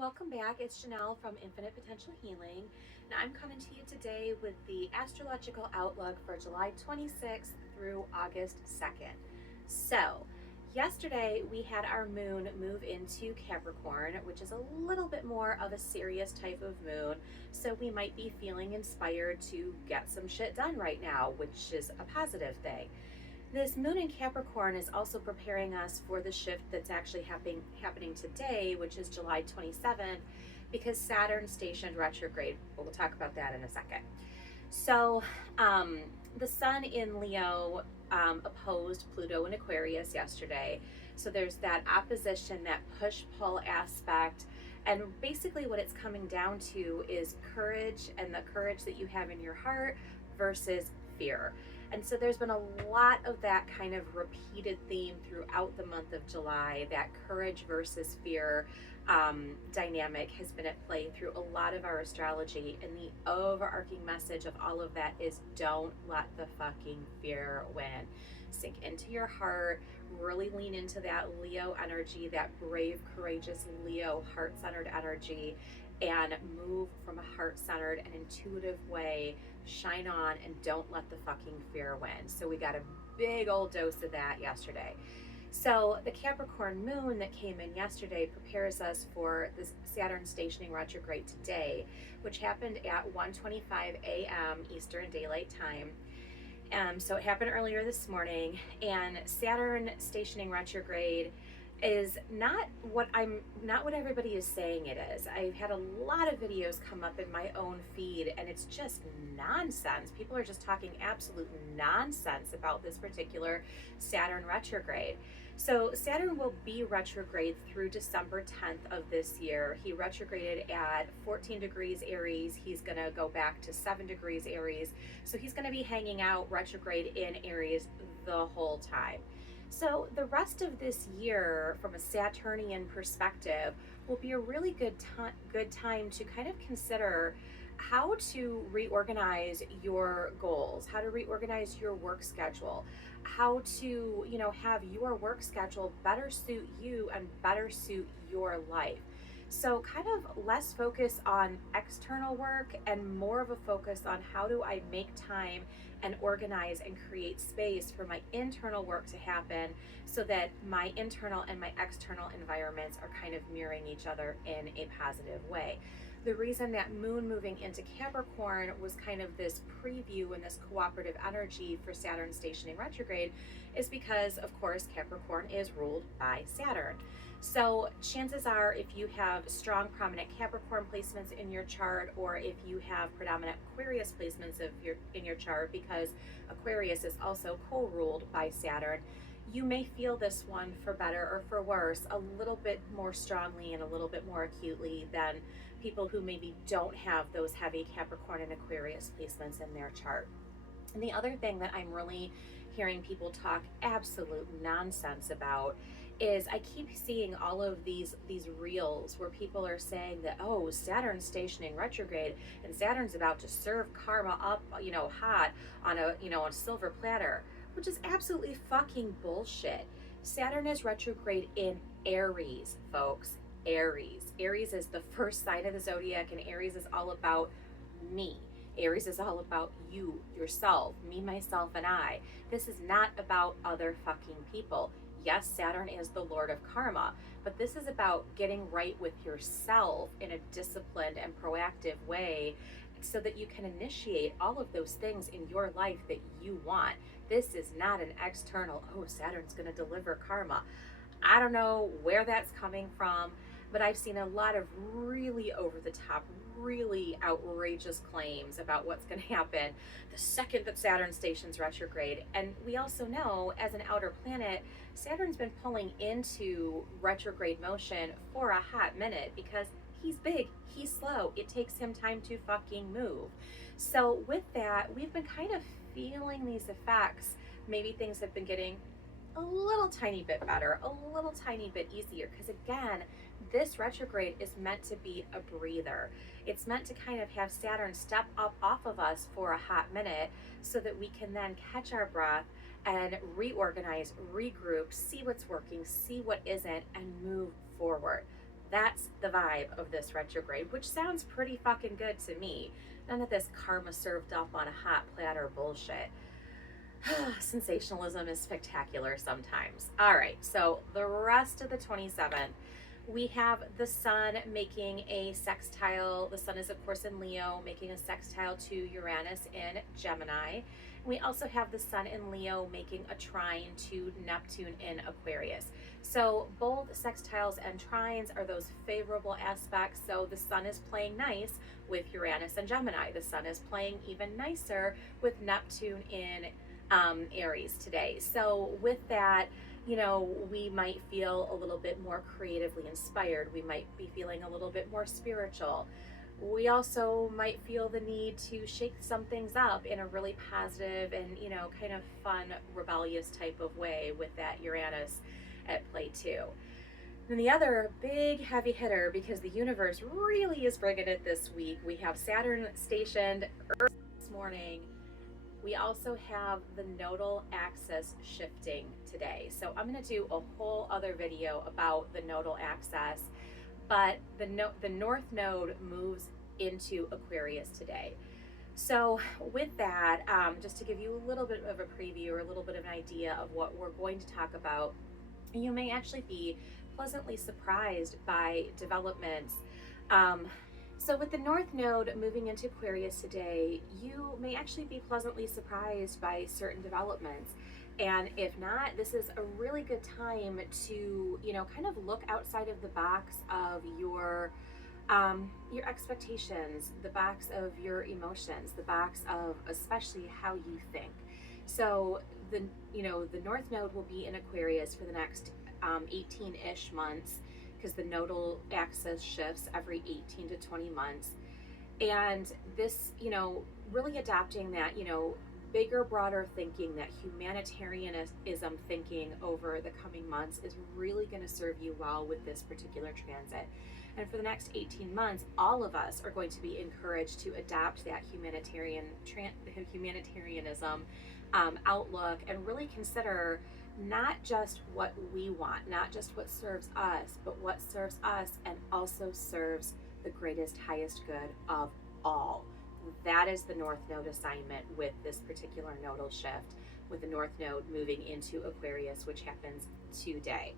welcome back. It's Janelle from Infinite Potential Healing. Now I'm coming to you today with the astrological outlook for July 26th through August 2nd. So, yesterday we had our moon move into Capricorn, which is a little bit more of a serious type of moon. So we might be feeling inspired to get some shit done right now, which is a positive thing. This moon in Capricorn is also preparing us for the shift that's actually happening today, which is July 27th, because Saturn stationed retrograde. We'll talk about that in a second. So the sun in Leo opposed Pluto in Aquarius yesterday. So there's that opposition, that push-pull aspect. And basically what it's coming down to is courage, and the courage that you have in your heart versus fear. And so there's been a lot of that kind of repeated theme throughout the month of July. That courage versus fear dynamic has been at play through a lot of our astrology. And the overarching message of all of that is don't let the fucking fear win. Sink into your heart, really lean into that Leo energy, that brave, courageous Leo heart-centered energy, and move from a heart-centered and intuitive way. Shine on and don't let the fucking fear win. So we got a big old dose of that yesterday. So the Capricorn moon that came in yesterday prepares us for this Saturn stationing retrograde today, which happened at 1:25 a.m. Eastern Daylight Time. So it happened earlier this morning, and Saturn stationing retrograde is not what everybody is saying it is. I've had a lot of videos come up in my own feed, and it's just nonsense. People are just talking absolute nonsense about this particular Saturn retrograde. So Saturn will be retrograde through December 10th of this year. He retrograded at 14 degrees Aries. He's going to go back to 7 degrees Aries. So he's going to be hanging out retrograde in Aries the whole time. So the rest of this year, from a Saturnian perspective, will be a really good time to kind of consider how to reorganize your goals, how to reorganize your work schedule, how to, have your work schedule better suit you and better suit your life. So kind of less focus on external work and more of a focus on how do I make time and organize and create space for my internal work to happen so that my internal and my external environments are kind of mirroring each other in a positive way. The reason that moon moving into Capricorn was kind of this preview and this cooperative energy for Saturn stationing retrograde is because, of course, Capricorn is ruled by Saturn. So chances are, if you have strong prominent Capricorn placements in your chart, or if you have predominant Aquarius placements in your chart, because Aquarius is also co-ruled by Saturn, you may feel this one, for better or for worse, a little bit more strongly and a little bit more acutely than people who maybe don't have those heavy Capricorn and Aquarius placements in their chart. And the other thing that I'm really hearing people talk absolute nonsense about is I keep seeing all of these reels where people are saying that, oh, Saturn's stationing retrograde and Saturn's about to serve karma up, hot on a silver platter, which is absolutely fucking bullshit. Saturn is retrograde in Aries, folks. Aries. Aries is the first sign of the zodiac, and Aries is all about me. Aries is all about you, yourself, me, myself, and I. This is not about other fucking people. Yes, Saturn is the Lord of Karma, but this is about getting right with yourself in a disciplined and proactive way so that you can initiate all of those things in your life that you want. This is not an external, oh, Saturn's going to deliver karma. I don't know where that's coming from, but I've seen a lot of really over the top, really outrageous claims about what's going to happen the second that Saturn stations retrograde. And we also know, as an outer planet, Saturn's been pulling into retrograde motion for a hot minute because he's big, he's slow, it takes him time to fucking move. So with that, we've been kind of feeling these effects. Maybe things have been getting a little tiny bit better, a little tiny bit easier, because again, this retrograde is meant to be a breather. It's meant to kind of have Saturn step up off of us for a hot minute so that we can then catch our breath and reorganize, regroup, see what's working, see what isn't, and move forward. That's the vibe of this retrograde, which sounds pretty fucking good to me. None of this karma served up on a hot platter bullshit. Sensationalism is spectacular sometimes. All right, so the rest of the 27th, we have the sun making a sextile. The sun is, of course, in Leo, making a sextile to Uranus in Gemini. We also have the sun in Leo making a trine to Neptune in Aquarius. So both sextiles and trines are those favorable aspects. So the sun is playing nice with Uranus and Gemini. The sun is playing even nicer with Neptune in Aries today. So with that, you know, we might feel a little bit more creatively inspired. We might be feeling a little bit more spiritual. We also might feel the need to shake some things up in a really positive and, you know, kind of fun, rebellious type of way with that Uranus at play too. And the other big heavy hitter, because the universe really is bringing it this week, we have Saturn stationed early this morning. We also have the nodal axis shifting today. So I'm going to do a whole other video about the nodal axis, but the north node moves into Aquarius today. So with that, just to give you a little bit of a preview or a little bit of an idea of what we're going to talk about, you may actually be pleasantly surprised by developments. So with the North Node moving into Aquarius today, you may actually be pleasantly surprised by certain developments. And if not, this is a really good time to, you know, kind of look outside of the box of your expectations, the box of your emotions, the box of especially how you think. So the North Node will be in Aquarius for the next 18-ish months, because the nodal axis shifts every 18 to 20 months. And this, you know, really adopting that, you know, bigger, broader thinking, that humanitarianism thinking over the coming months is really going to serve you well with this particular transit. And for the next 18 months, all of us are going to be encouraged to adopt that humanitarianism outlook, and really consider not just what we want, not just what serves us, but what serves us and also serves the greatest, highest good of all. That is the North Node assignment with this particular nodal shift, with the North Node moving into Aquarius, which happens today.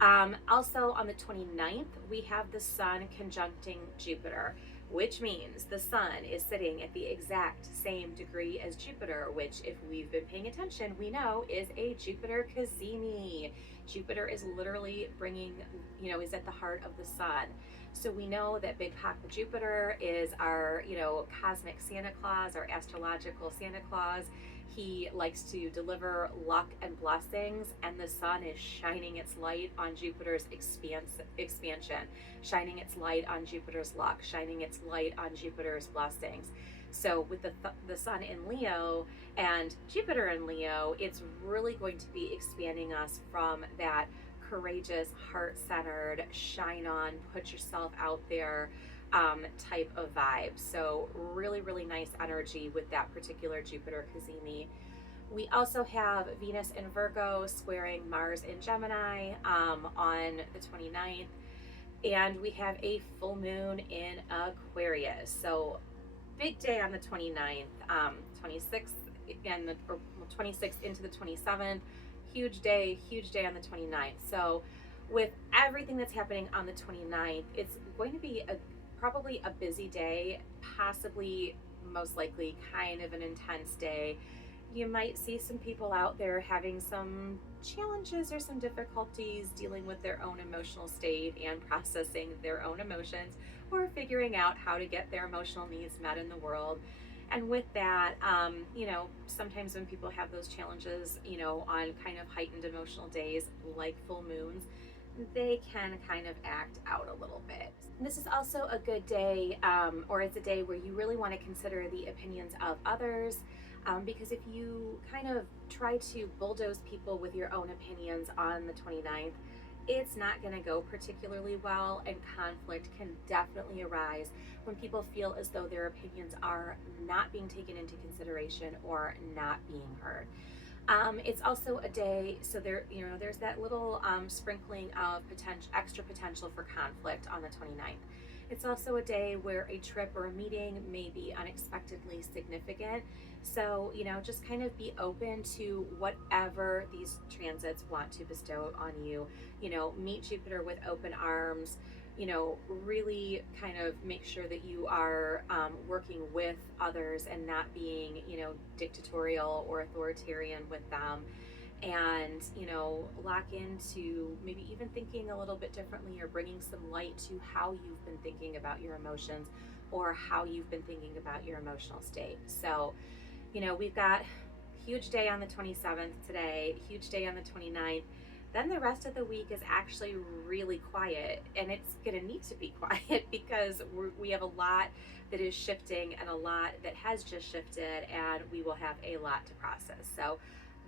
Also on the 29th, we have the Sun conjuncting Jupiter, which means the Sun is sitting at the exact same degree as Jupiter, which, if we've been paying attention, we know is a Jupiter cazimi. Jupiter is literally is at the heart of the Sun. So we know that Big Papa Jupiter is our, you know, cosmic Santa Claus, our astrological Santa Claus. He likes to deliver luck and blessings, and the Sun is shining its light on Jupiter's expansion, shining its light on Jupiter's luck, shining its light on Jupiter's blessings. So with the Sun in Leo and Jupiter in Leo, it's really going to be expanding us from that courageous, heart-centered, shine on, put yourself out there type of vibe. So really, really nice energy with that particular Jupiter cazimi. We also have Venus in Virgo squaring Mars in Gemini on the 29th. And we have a full moon in Aquarius. So big day on the 29th, 26th, and 26th into the 27th. Huge day on the 29th. So with everything that's happening on the 29th, it's going to be probably a busy day, possibly, most likely, kind of an intense day. You might see some people out there having some challenges or some difficulties dealing with their own emotional state and processing their own emotions, or figuring out how to get their emotional needs met in the world. And with that, sometimes when people have those challenges, on kind of heightened emotional days like full moons, they can kind of act out a little bit. This is also a good day, or it's a day where you really want to consider the opinions of others, because if you kind of try to bulldoze people with your own opinions on the 29th, it's not going to go particularly well, and conflict can definitely arise when people feel as though their opinions are not being taken into consideration or not being heard. It's also a day, so there's that little sprinkling of extra potential for conflict on the 29th. It's also a day where a trip or a meeting may be unexpectedly significant. So, just kind of be open to whatever these transits want to bestow on you. Meet Jupiter with open arms. Really kind of make sure that you are working with others and not being, dictatorial or authoritarian with them. And, lock into maybe even thinking a little bit differently or bringing some light to how you've been thinking about your emotions or how you've been thinking about your emotional state. So, we've got huge day on the 27th today, huge day on the 29th. Then the rest of the week is actually really quiet, and it's going to need to be quiet because we have a lot that is shifting and a lot that has just shifted, and we will have a lot to process. So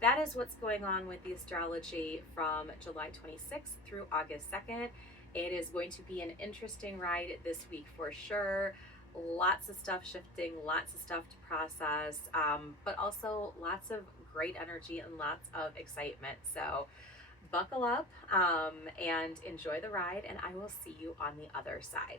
that is what's going on with the astrology from July 26th through August 2nd. It is going to be an interesting ride this week for sure. Lots of stuff shifting, lots of stuff to process, but also lots of great energy and lots of excitement. So buckle up and enjoy the ride, and I will see you on the other side.